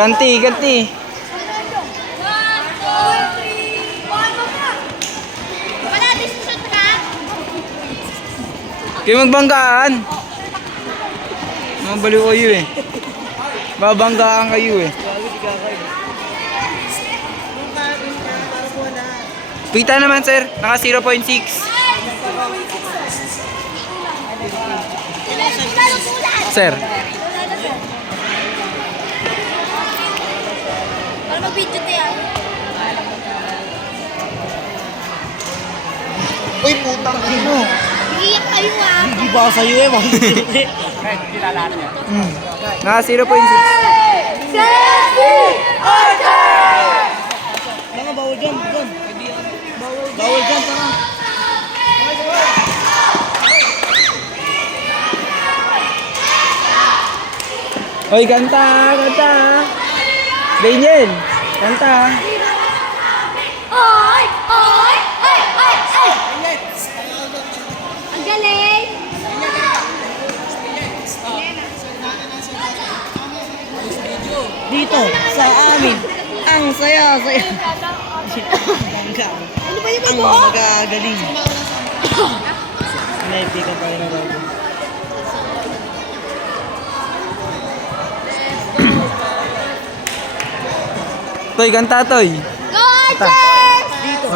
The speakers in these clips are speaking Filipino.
Ganti, ganti. Kayo magbanggaan. Mabaliw kayo eh. Babanggaan kayo eh. Pita naman sir, naka 0.6. Sir. Para mag-video tayo. Uy, putang ino. Iiyak kayo ah. Hindi ba ako sa'yo eh, mga Naka 0.6. Mga bawal dyan, dyan. Bawal dyan, tara. Hoy, kanta, kanta. Daniel, kanta. Oy! Oy! Oy! Oy! Oy! Ang galing! Dito, sa amin. Ang saya-saya. Ano ba yung Ang mabuo? magagaling. Sinaipikan pa rin na bago. Toy, kanta, Toy. Go Archers! Dito.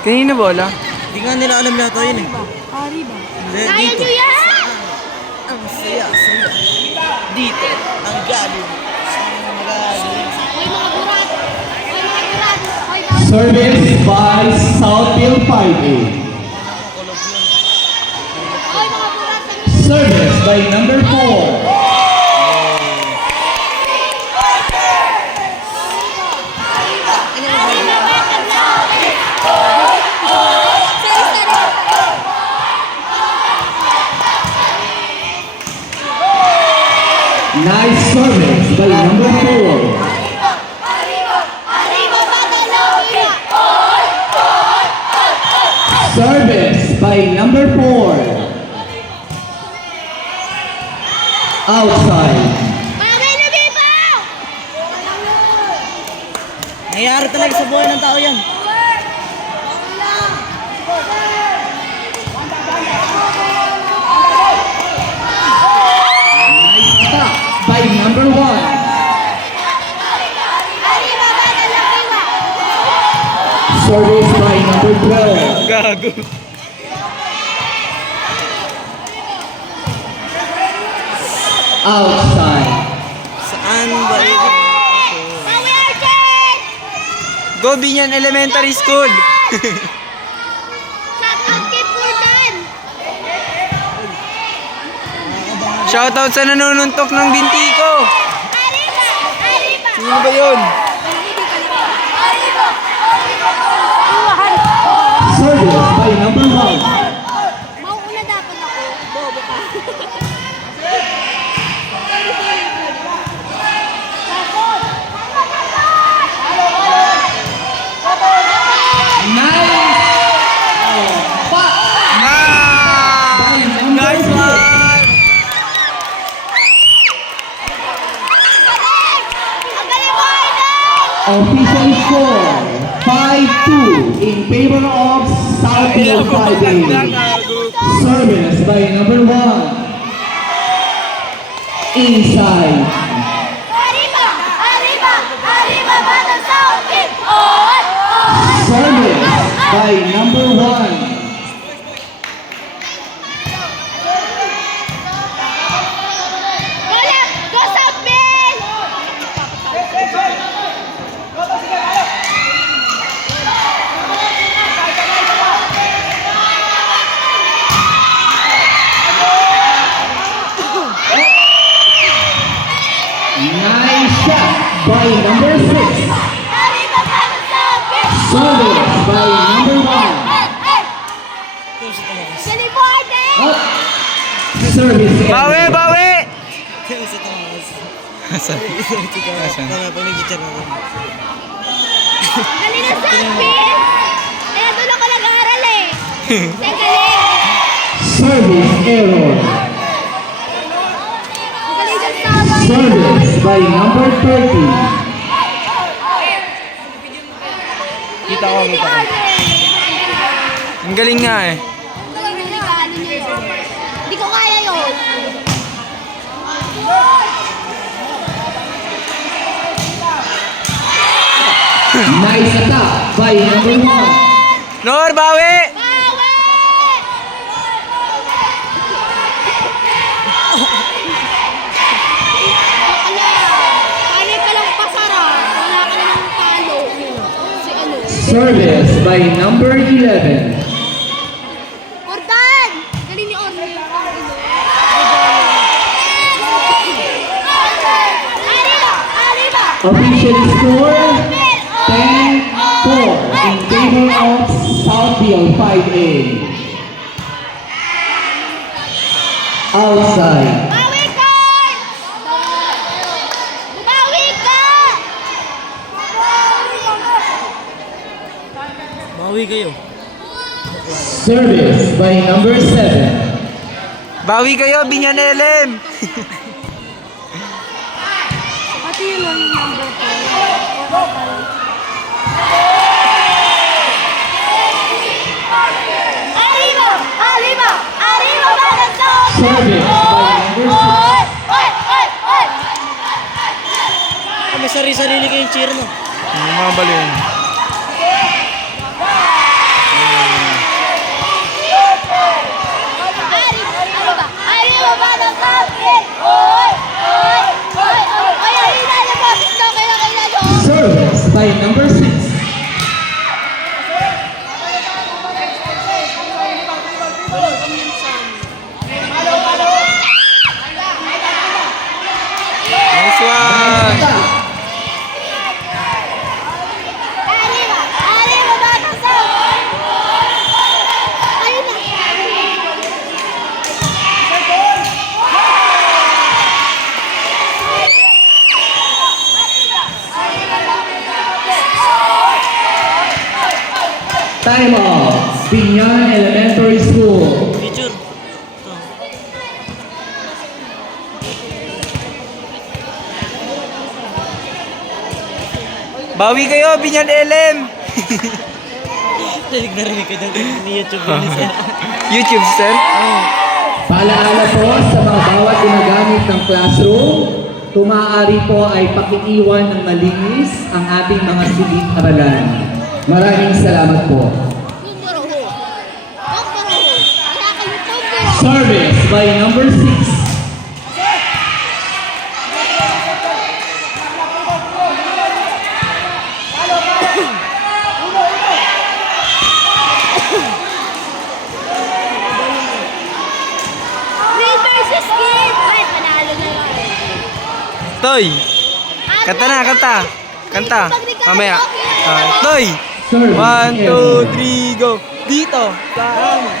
Kanina bola? Hindi nga nila alam na ito yun eh. Ari ba? Hindi, Kaya dito. nyo yan! Ang saya-saya. Dito, ang galing. Ang magaling. Hoy mga burat! Hoy mga burat! Hoy mga Service by Southfield 5A. Hoy mga burat! Service by number 4. Nice service by number 4. Service by number 4. Outside. Nangyayari talaga sa buhay ng tao yan. Nice stop by number 1. Service by number 12. Gago. Outside. Saan ba ito? Go Binyan Elementary School. Shoutout sa nanununtok ng binti ko. Sino ba yun? Service by number 1. Mauuna dapat ako. Bobo ka. Nice. Nice one. Ang galing mo, Idol! Official score 5-2 in favor of Southfield 5A. Service by number 1. Inside. Arriba! Arriba! Arriba! Batang Southfield! Oy! Oy! Service by number 1. Bola! Go Southfield! Nice shot by number 6. Arriba! Batang Southfield! Service by number 1. Galing mo, Idol! Up. Service. Bawi, bawi. Ito sa taas. Asan? Asan? Pag nag-teacher ako. Galing na Southfield! Kaya doon ako nag-aaral eh. Ang galing! Service error. Ang galing na Service by number 30. Kita ko. Ang galing nga eh. Hindi ko kaya yun. Nice attack by number 1. Nor, bawi! Kaya ka lang pasara. Wala ka namang talo. Si ano? Service by number 11. Ordan! Galing ni Ordan. Arriba! Official score 10-4 in favor of Southfield 5A. Outside. Bawi ka! Bawi ka! Bawi kayo. Service by number 7. Bawi kayo, Binyan LM! Pati yun lang yung number ko. Arriba! Balansong! Service by number 6. Oy! May sarili kayong cheer, no? Yung mga baliw. Arriba! Balansong! Oy! Ayun na yung boses ko. Kailangan nyo. Service by number 6. Nice one! Arriba! Balansong! Ayun na. Time out. Binyan Elementary School. Picture. Bawi kayo, Binyan LM! Narinig ka dyan ni YouTube ni sir. YouTube, sir? Paalaala po sa mga bawat ginagamit ng classroom, kung maaari po ay pakiiwan ng malinis ang ating mga silid-aralan. Maraming salamat po. Numero ho. Wala kayong numero. Service by number 6. Green versus kid. Ay, panalo na lang. Toy! Kanta na, kanta! Kanta! Mamaya. Toy! Service 1, 2, 3, go! Dito! Sa amin!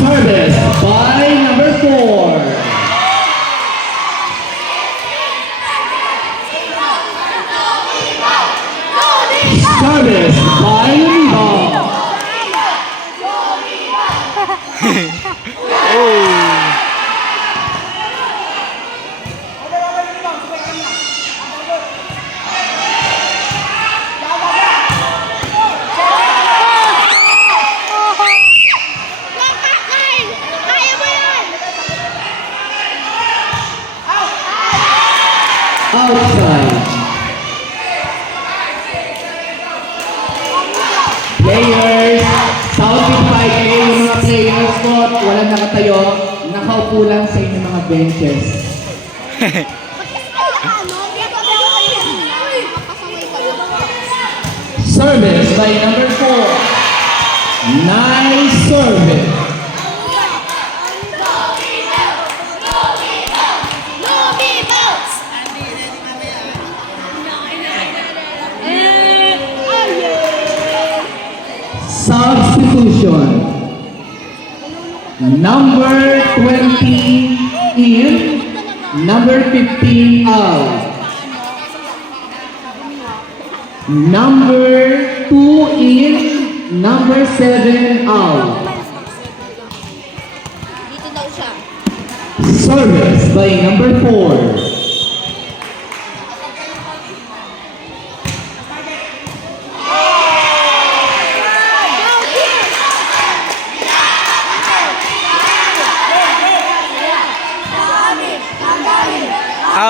Service by number 4. Service by Lima. Kaya mo yan. Outside. Players, Southfield 5A, yung mga players po, walang nakatayo, nakaupo lang sa inyong mga benches. Service by number 4. Nice service. Substitution. Number 20 in, number 15 out. Number 2 in, number 7 out. daw siya. Service by number 4.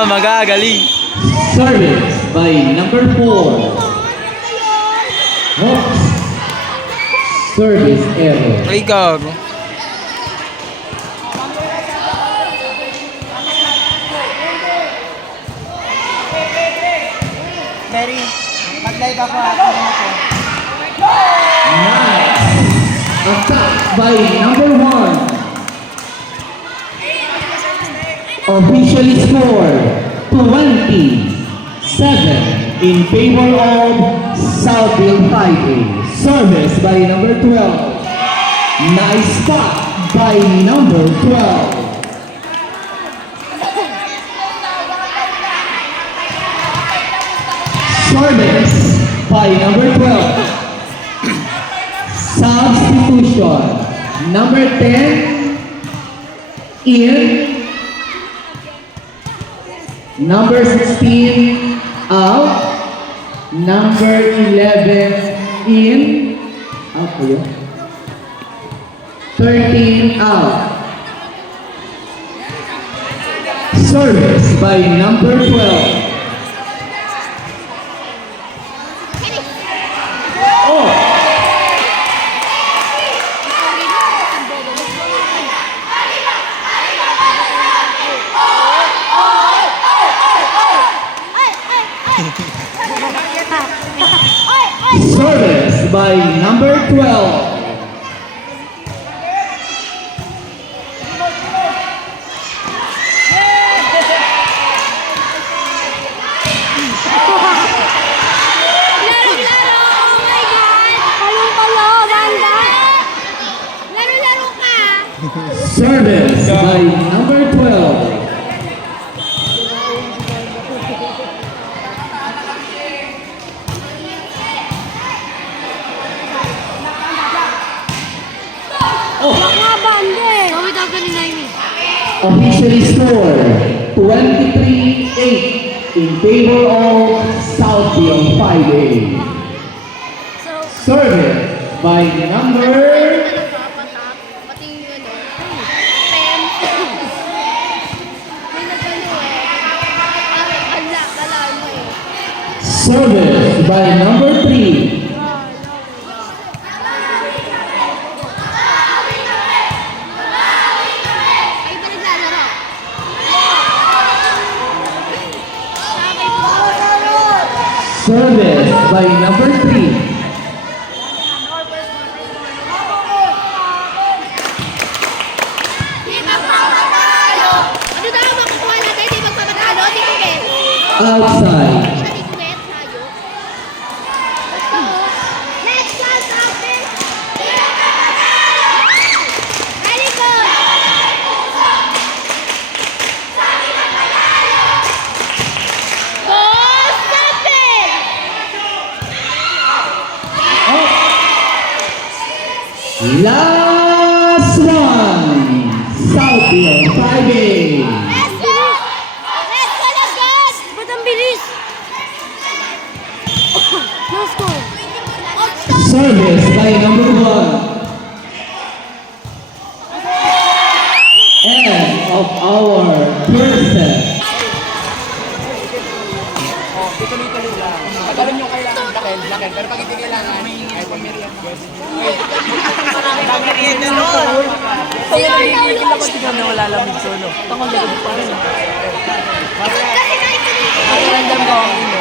Magagaling. Service by number 4. Hawks. Service error. Ay, gago. Mary, mag-live ako ako. Nice. Attack by number 1. Officially scored 27 in favor of Southfield 5A. Service by number 12. Nice spot by number 12. Service by number 12. Substitution. Number 10 in. Number 16 out. Number 11 in. Out po yun. 13 out. Service by number 12. Oh! Service by number 12. Laro-laro! Oh my God! Palo-palo! Banda! Laro-laro ka! Service by number 12. Mga banda eh! Gawin daw ka ni Naimi. Officially scored 23-8 in favor of Southfield 5A. So, Service by number pati yung pen. May nagano eh. Kala mo eh. Service by number 3. Kayo ba naglalaro? Service by number 3. Di magpapatalo! Ano daw ang makukuha natin? Di magpapatalo? Di ko bet. Outside. Di ko bet tayo. Next class natin! Very good! Goal! Seven! Last one. Southfield 5A. Let's go! Let's go, let's go! Ba't ang bilis? Let's go! Service by number 1. End of our first set. Tuloy-tuloy lang. Pag alam nyo kailangan, lakil. Pero pag hindi kailangan, ay pamilya. Pamilya no! Pamilya dapat tignan na wala lamig solo. Tangol na pa rin. Pakiramdam ko ang ino.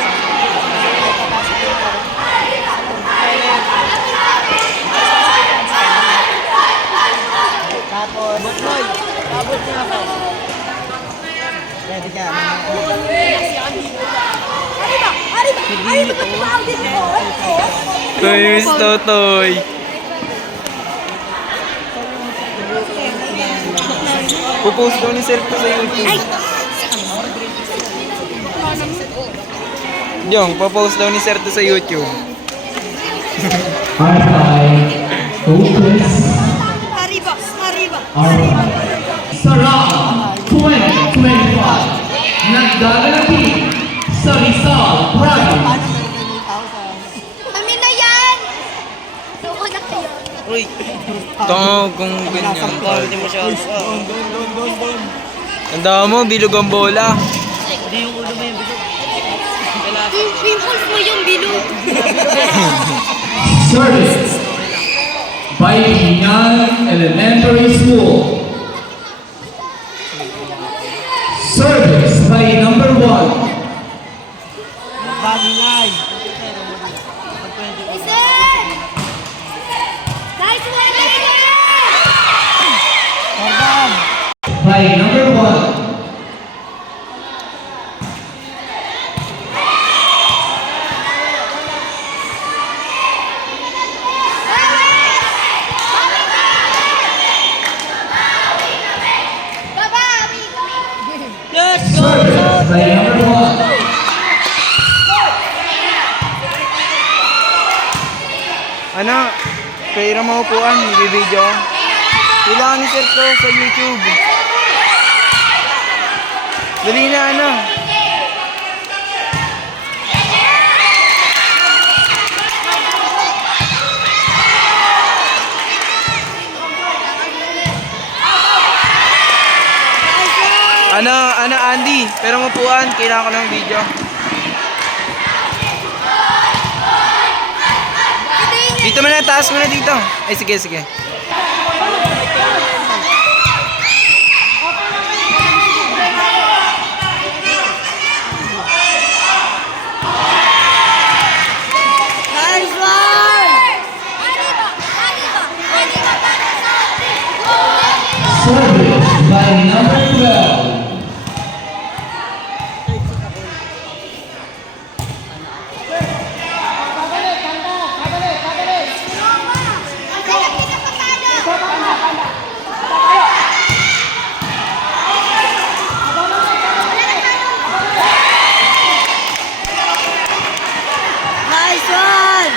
Tapos, Butloy, abot niya ako. Ready ka? Toy, Totoy. Pupost daw ni Sir to sa YouTube. Jong, papost daw ni Sir to sa YouTube. R5. Focus. Arriba! Arriba! R5. sa round 2025, nagdaganapin sa Rizal Province. Kami na yan! Loko na kayo. Uy. Tango kung ganyan. Tanda mo, bilog ang bola. Pimples mo yung bilog. Service by Pinal Elementary School. Service by number 1. Listen! Nice one, By number 1. Baba, amigo! Service by number 1. Ano? Pera maupuan, nagbibideo. Kailangan ni Sir to sa YouTube. Dali na, ano? Ano, Andy? Pero mapuan, kailangan ko ng video. Dito mo na, taas mo na dito. Ay, sige, sige. Nice one! Service by number 12. Nice one!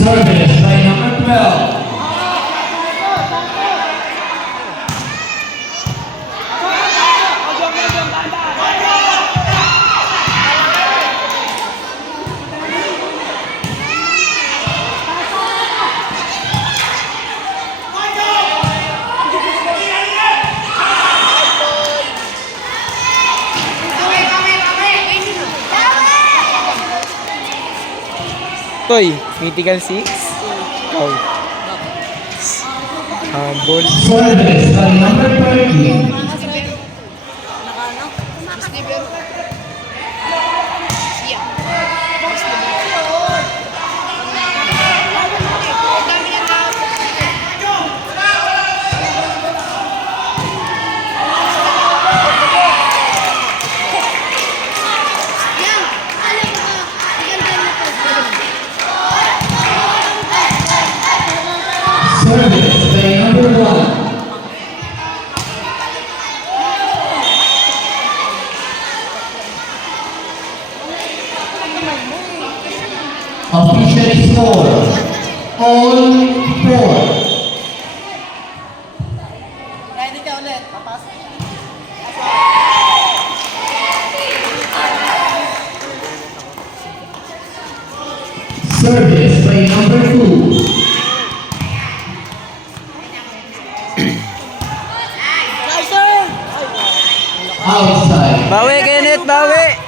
Service by number 12. Toy, Mythical 6. Oh. Humble. Service by number 13. Service by number 1. Official score, all 4. Service by number 2. Outside. Bawi, Kenneth, bawi!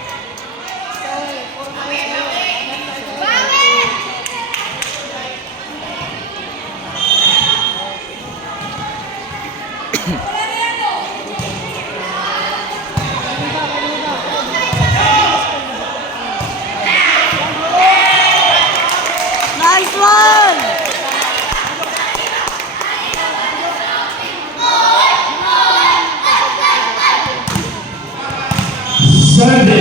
Nice one! Service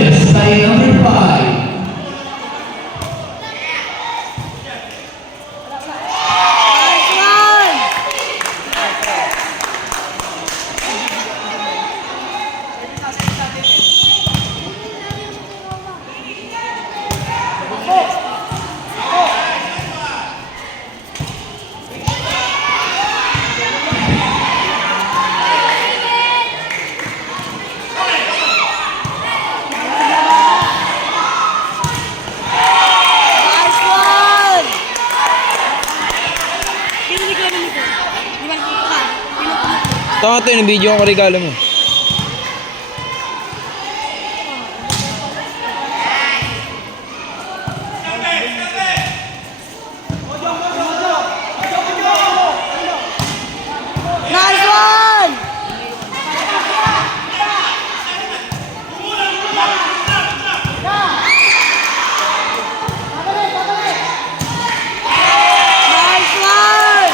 Tama ito, yung video ko regalo mo. Nice one! Nice one!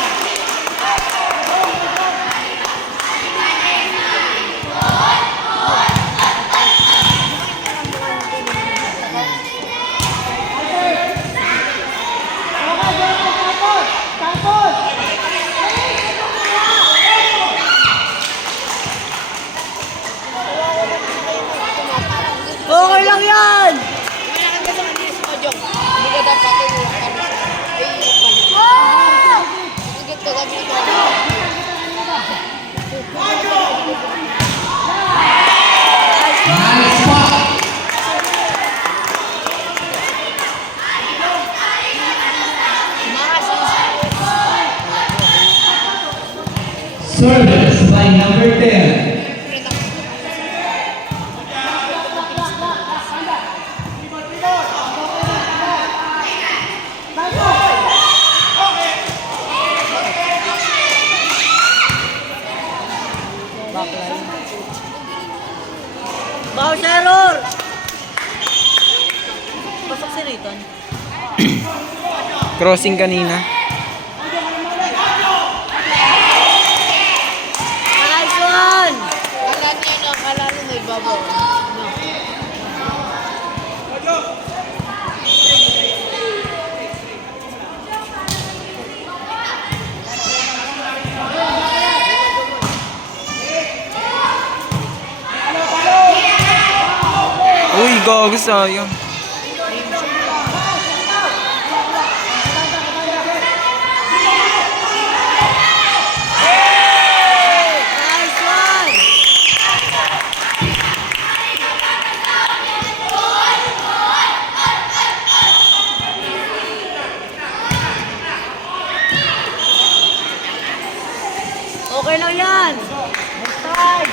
Okay lang yan! Hindi ka dapat Nice spot! Service by number 10. Bounce error! Pasok si Riton. Crossing kanina. Nice one! Kala niya no, kala niya may babaw. Uy, gago, sayang. Nice one! Okay lang yan! Next time!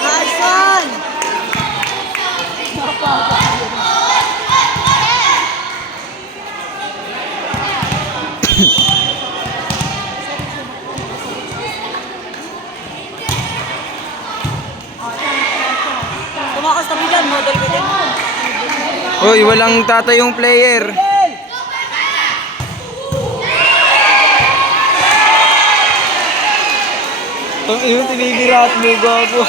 Nice one! Tumakas kami dyan, model ko dyan. Uy, walang tatayong player. Ang iyo, tinibirat mo, gago.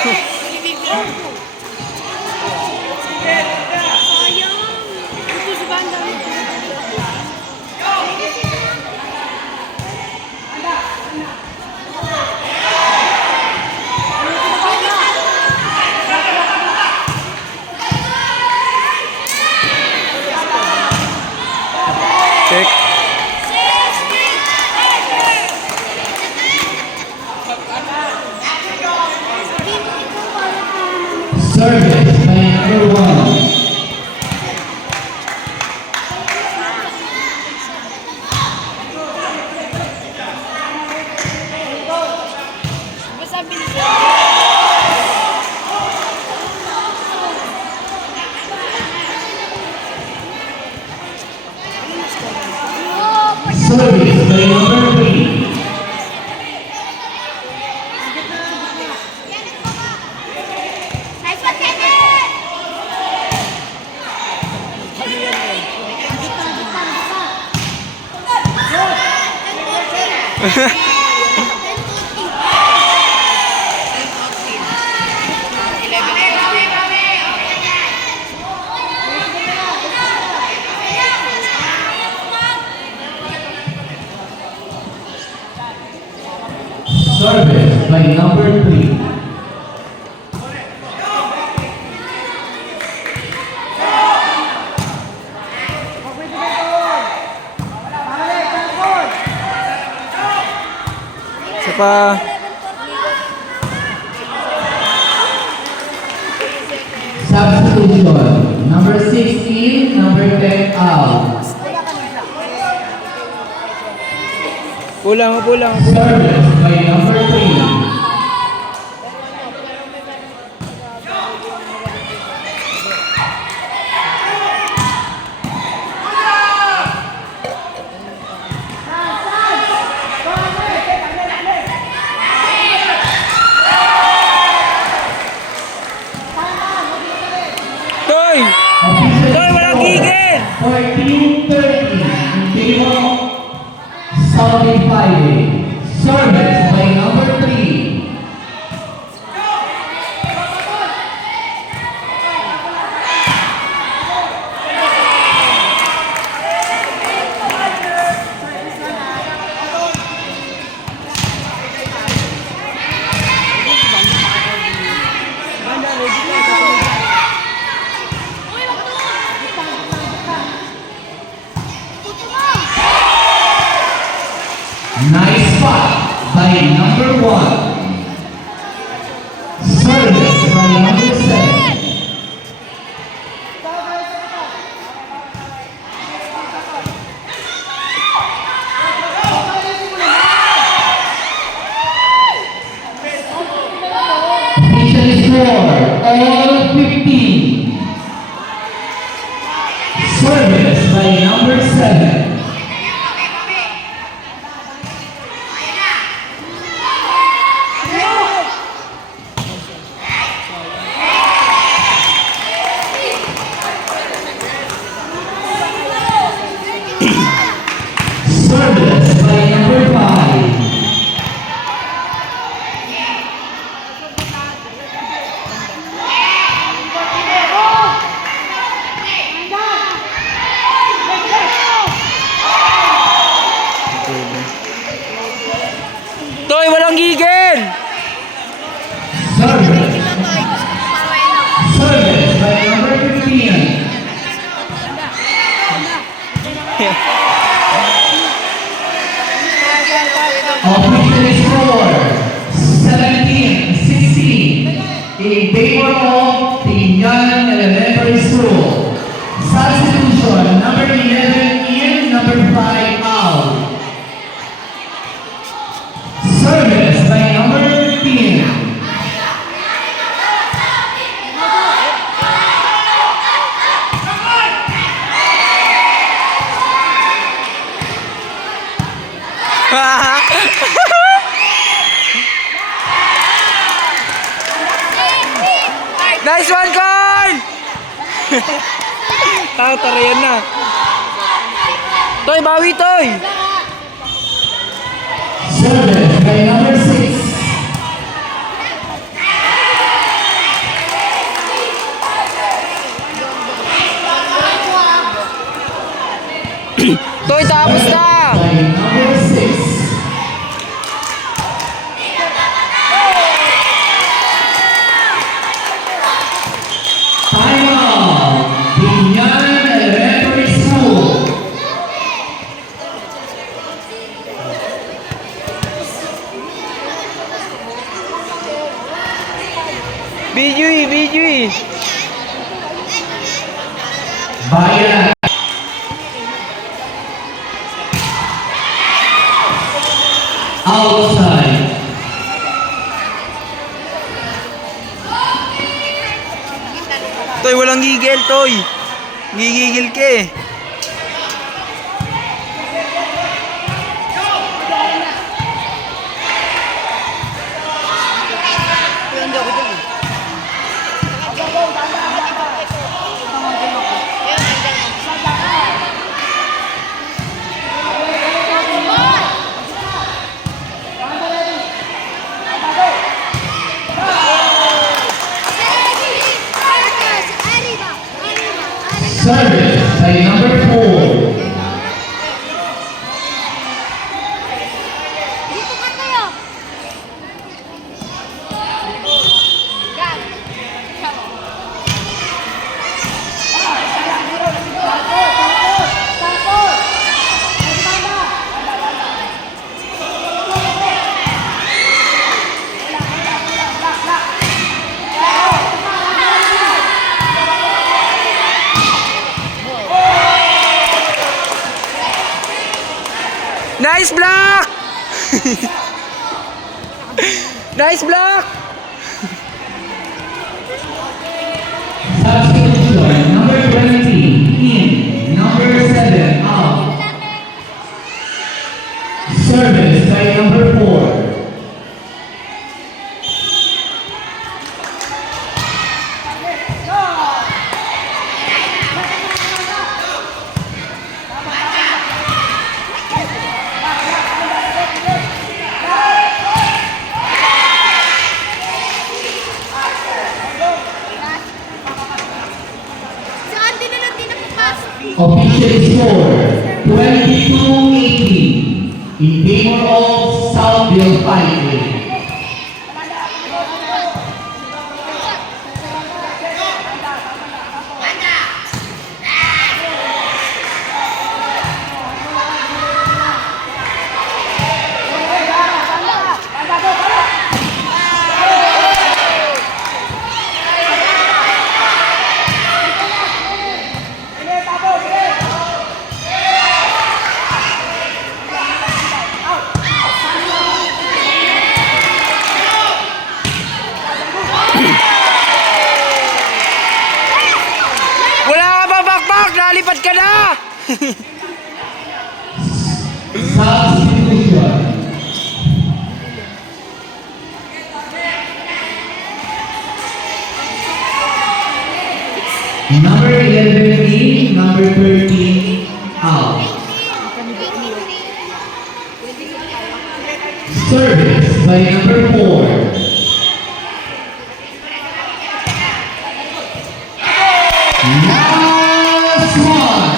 Check. Service by number 1. Service by number 3. Nice one, Kenneth! Service by number 3. pa. Substitution. Number 16, number 10 out. Pulang. Service by number 3. Toy! Toy, walang gigil! 14-30 in favor of Saudi Friday. Service by number 3. Nice spot by number 1. Service by number 7. Official score, all 15. Service by number 7. Service by number 5. Toy, walang gigil! Service. Service by number 15. Official score 17-16 in favor of the Yan Elementary School. Substitution number 11 in, number 5 out. Service by number 15. Nice one, Carl! Tara yan na. Toy, bawi, Toy! Service by number 6. Toy, tapos na! By number 6. Time out. Binyan Elementary School. BG. Bayan. Outside. Toy, walang gigil, Toy. Gigigil ka eh. Service by number 4. Dito ka tayo. Nice block! Nice block! Substitution, number 20, in. Number 7, out. Service by number 4. Si Andy na lang din napapasok. Official score, 22-18 in favor of Southville Fighting. Wala ka ba bakbak? Nalipad ka na! Substitution. Number 11 in, number 13 out. Service by number 4. Last one.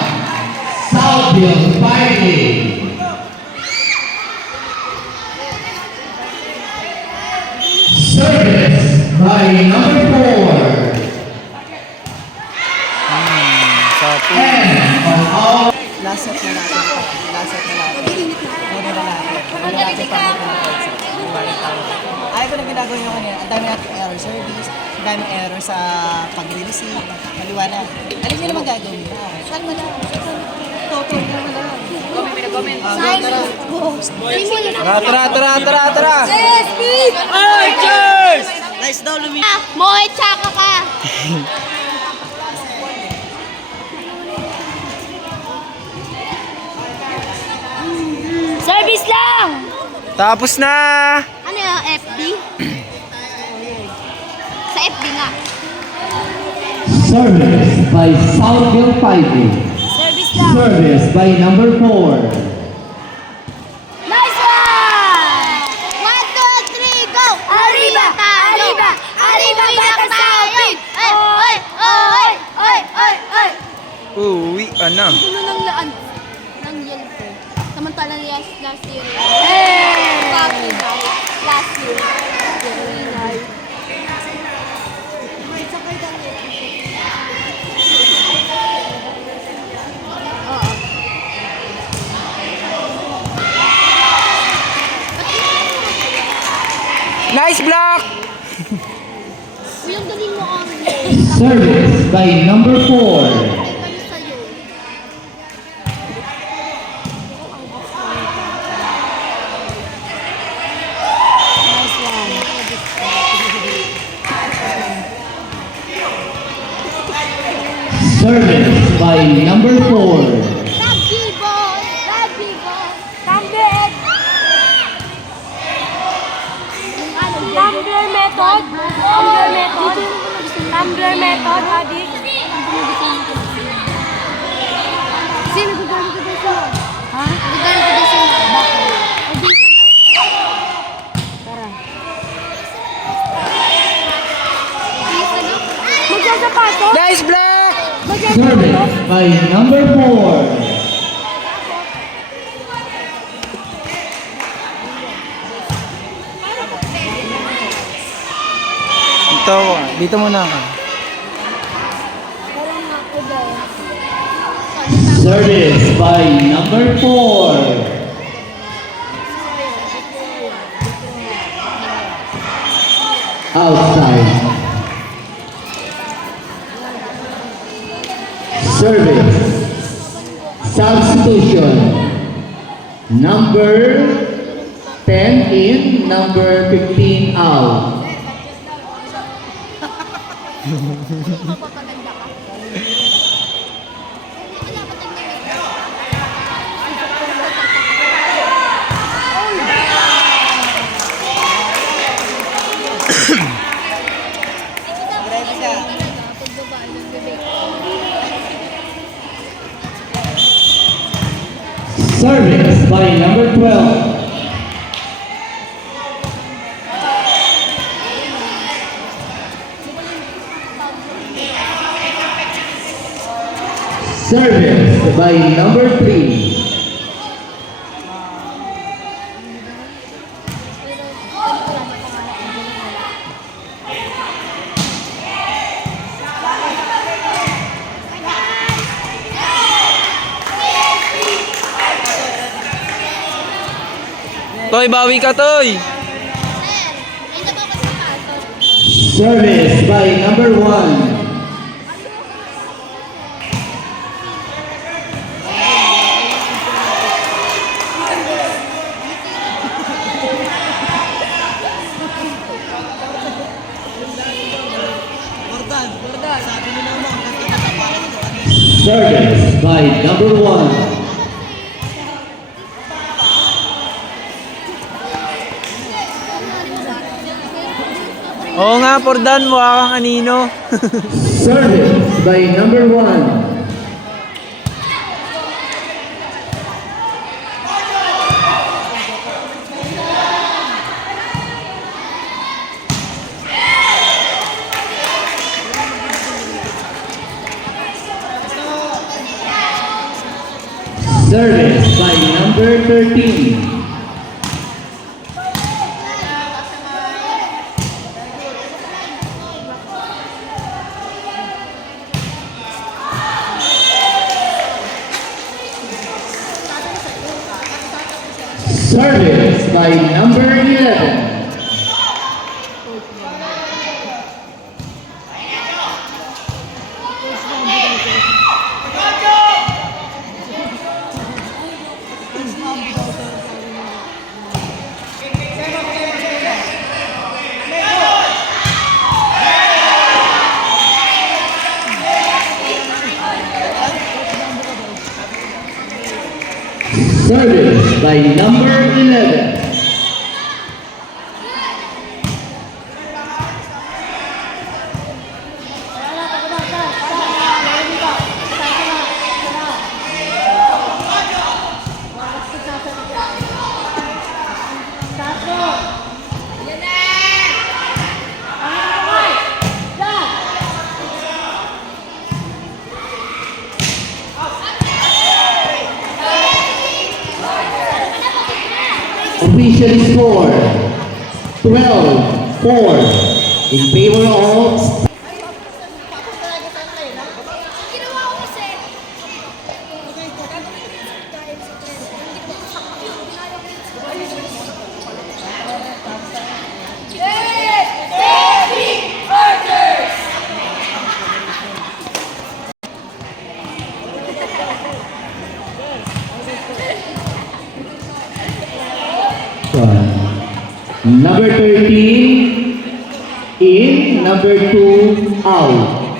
Southville Fighting. Service by number 4. And on all Last set na natin. Last set na natin. Muna na natin. Muna natin pa muna natin. Ayaw ko na ginagawa nyo kanina. Ang dami natin error service. Ang dami error sa pag-receive. Maliwanag. Alam nyo naman gagawin. Saan mo na? Toto. Tara! Speed! Archers! Nice daw, Lumi. Moe, tsaka ka. Service lang! Tapos na! Ano yung FB? Sa FB nga. service by Southville Fighting. Service lang. Service by number 4. Nice one! 1, 2, 3, go! Arriba! Arriba! Arriba! Bata tayo! Oy! Oy! Oy! Oy! Oy! Uwi, ano? Puno ng laan. Ng yellow ko. Samantalang last year. Hey! Last year. Nice block! Uy, ang galing mo kami. Service by number 4. Kayo sa'yo. Nice one. Service by number 4. Rugby ball! Rugby ball! Tumbler! Tumbler method? Tumbler method? Tumbler method, adik? Sino gagawin ko dito? Ha? Gagawin ko dito sila. Bakit? Tara. Magsasapato? Nice block! Service by number 4. Dito muna ako. Service by number 4. Outside. Service. Substitution. Number 10 in, number 15 out. Mapapaganda ka. Ready siya. Service by number 12. Service by number 3. Toy, bawi ka, Toy! Service by number 1. Bordan, sabi mo naman, katatapakan ito. Service by number 1. Oo nga, Pordan, mukha kang anino. Service by number 1. Service by number 13. Service by number 11. Service by number 11. Official score 12-4 in favor of Ginawa ko kasi. number 13 in, number 2 out.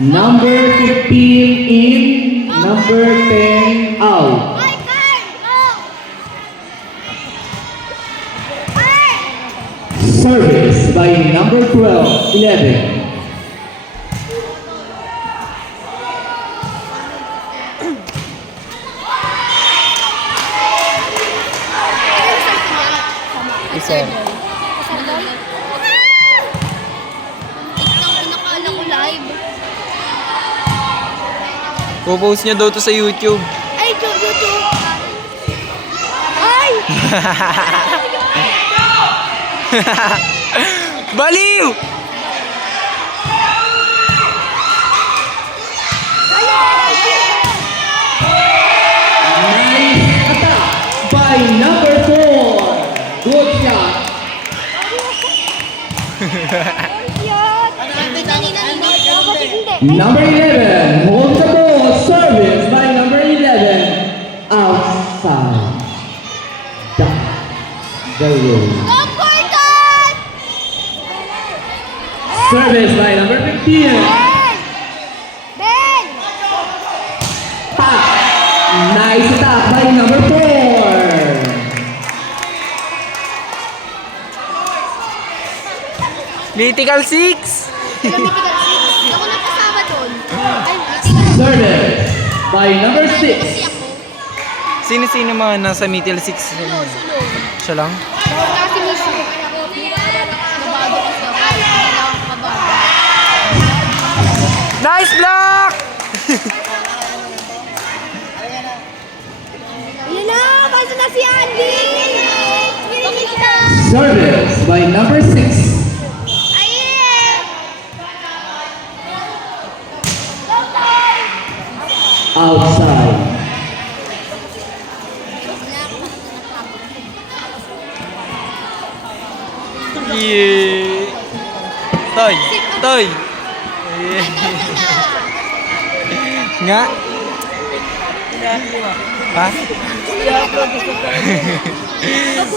Number 15 in, number 10 out. Ay, Carl! Oh! Ay! Service by number 12, 11. Isa. Itang pinakala ko live. Pupost niya daw to sa YouTube. Ay, YouTube. Ay! Baliw! Nice attack by number 4. Good shot. Number 11, hold the ball. Service by number 11. 0. Go Portal! Service by number 15. Ben! Tap. Nice tap by number 4. Mythical 6! Alam mo, tigal six. Ako na kasama doon. Ay, tigal. Service by number 6. Kasi ako. Sino-sino mga nasa Mythical 6? Sulong. Siya lang? Kasi miso. Nabado kasi ako. Hindi na ako kabado. Nice block! Yan na! Kaso na si Andy! Pinita! Service by number 6. Ayun! Outside. Yeah. Toy! Toy! Yeah. Nga? Ha?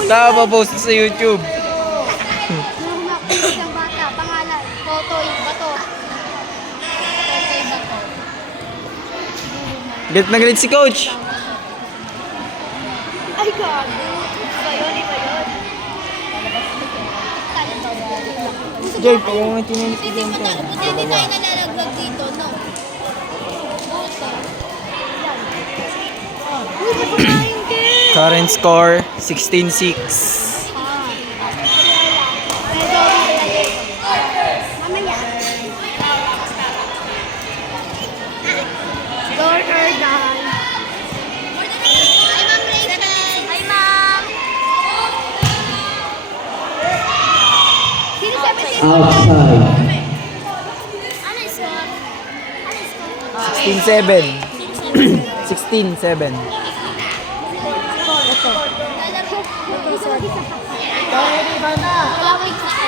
Tama pa post sa YouTube. Isang bata, pangalan, Totoy Bato. Totoy Bato. Galit na galit si coach. Ay, gago. Iba yun, iba yun. Joy, pag mga chinelis ko Hindi dyan pa tayo, buti hindi tayo nalalaglag dito, no? Buti. Uy, ba't kumain din? Current score, 16-6. Mamaya. Door or die. Hi, Ma'am Rachel. Hi, Ma'am. Sino 17? Outside. Ano yung score? Ano yung score? 16-7. 16-7. Kalawig na ako.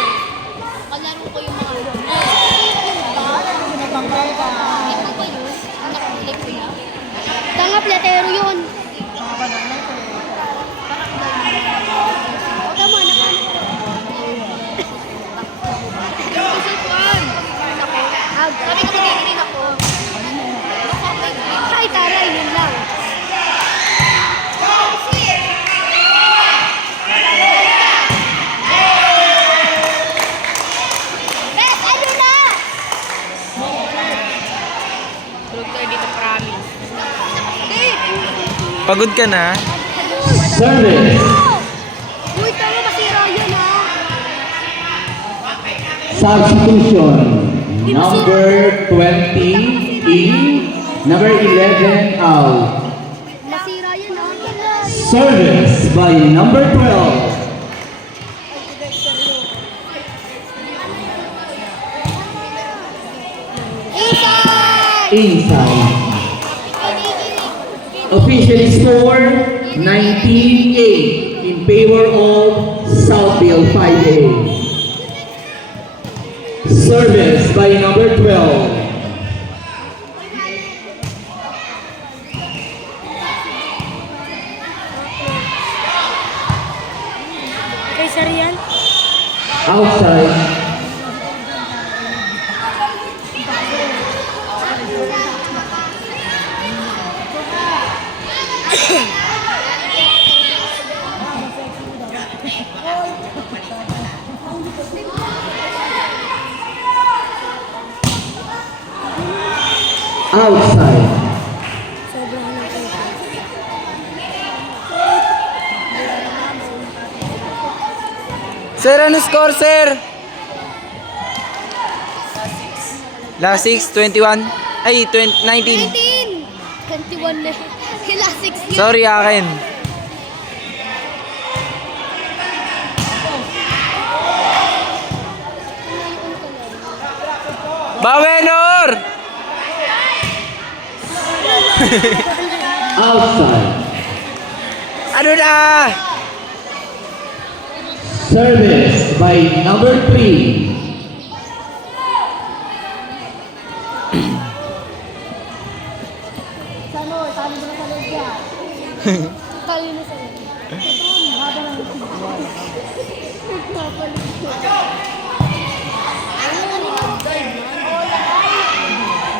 Kalaro ko yung mga Ito ba yun? Nakulik ko na. Tanga, platero yun. O, tama, nakano. Sabi ko magiging ako. Ay, taray, yun lang. Bes, ano na? Tulog tayo dito, promise. Pagod ka na? Service. Uy, tama, masira yun, ha? Substitution. Number 20 in. Number 11 out. Masira yun, ha? Service by number 12. Inside! Inside. Official score 19-8 in favor of Southfield 5A. Service by number 12. Kay sir yan? Outside. Outside. Sir, ano score, sir? Last 6, 21. Ay, 19. 19! 21 na. Kila 6 Sorry, akin. Bawenor! Outside. Ano na? Service by number 3. Talino sa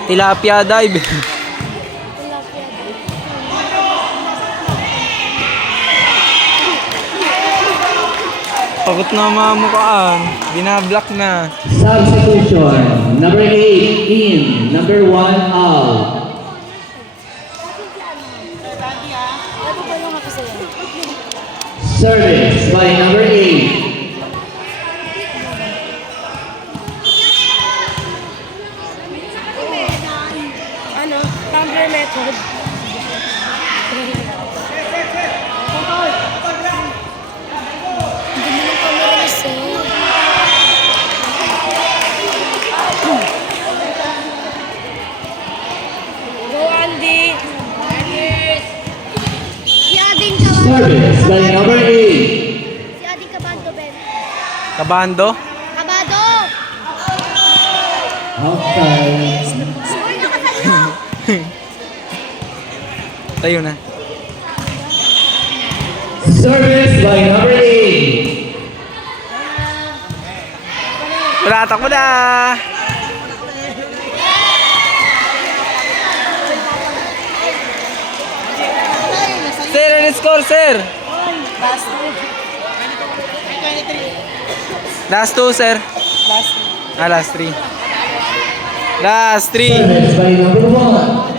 Tilapia dive. Pagod na mga mukhaan. Binablock na. Substitution. Number 8 in. Number 1 out. Service by number 8. Ano? Tumbler method. Hindi mo lang camera kasi. Go, Andy! Si Ading Kabando. Service by number 8. Si Ading Kabando, Ben. Kabando. Kabado! Outside. Score na ka sa'yo! Tayo na. Service by number 8. Wala, takbo na. Sir, ano score, sir? Last two, sir. Last three. Last three. Service by number 1.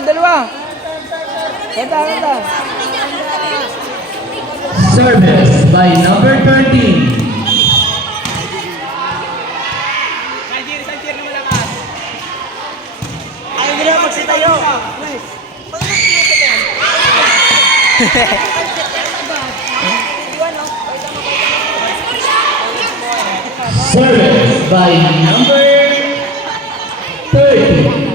Dalawa. Kanta. Service by number 13. Ayaw nila magsitayo. Service by number 30.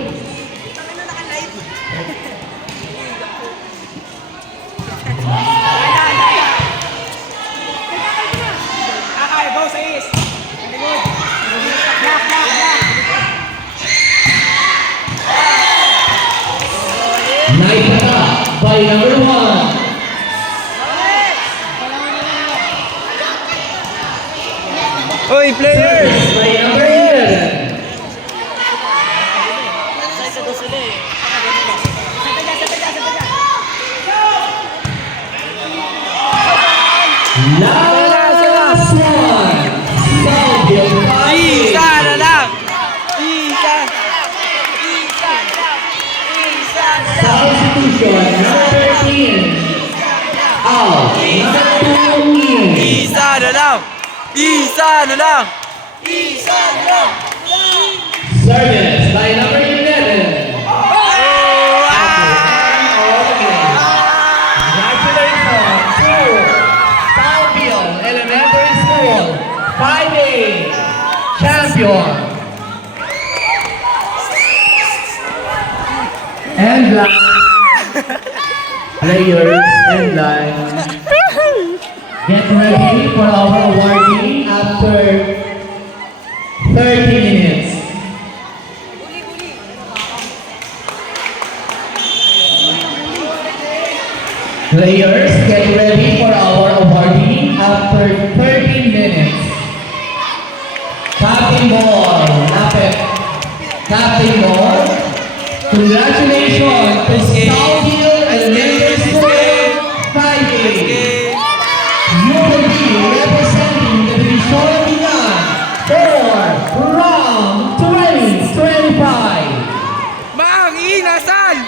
Night attack by number 1. Oy, player! Service by number 11. Last one. Salvio Isa Pati. na lang! Substitution number 13. Out. Number 2 in. Isa na lang! Service by number 11. Congratulations to Salvio Elementary School 5A champion. And line. Players and line. Get ready for our awarding after 30 minutes. Players, get ready for our awarding after 30 minutes. Tapping ball, lapit. Tapping ball. Congratulations to Salvio Elementary School 5A. You will be representing the Division Milan for round 2025. Mang Inasal!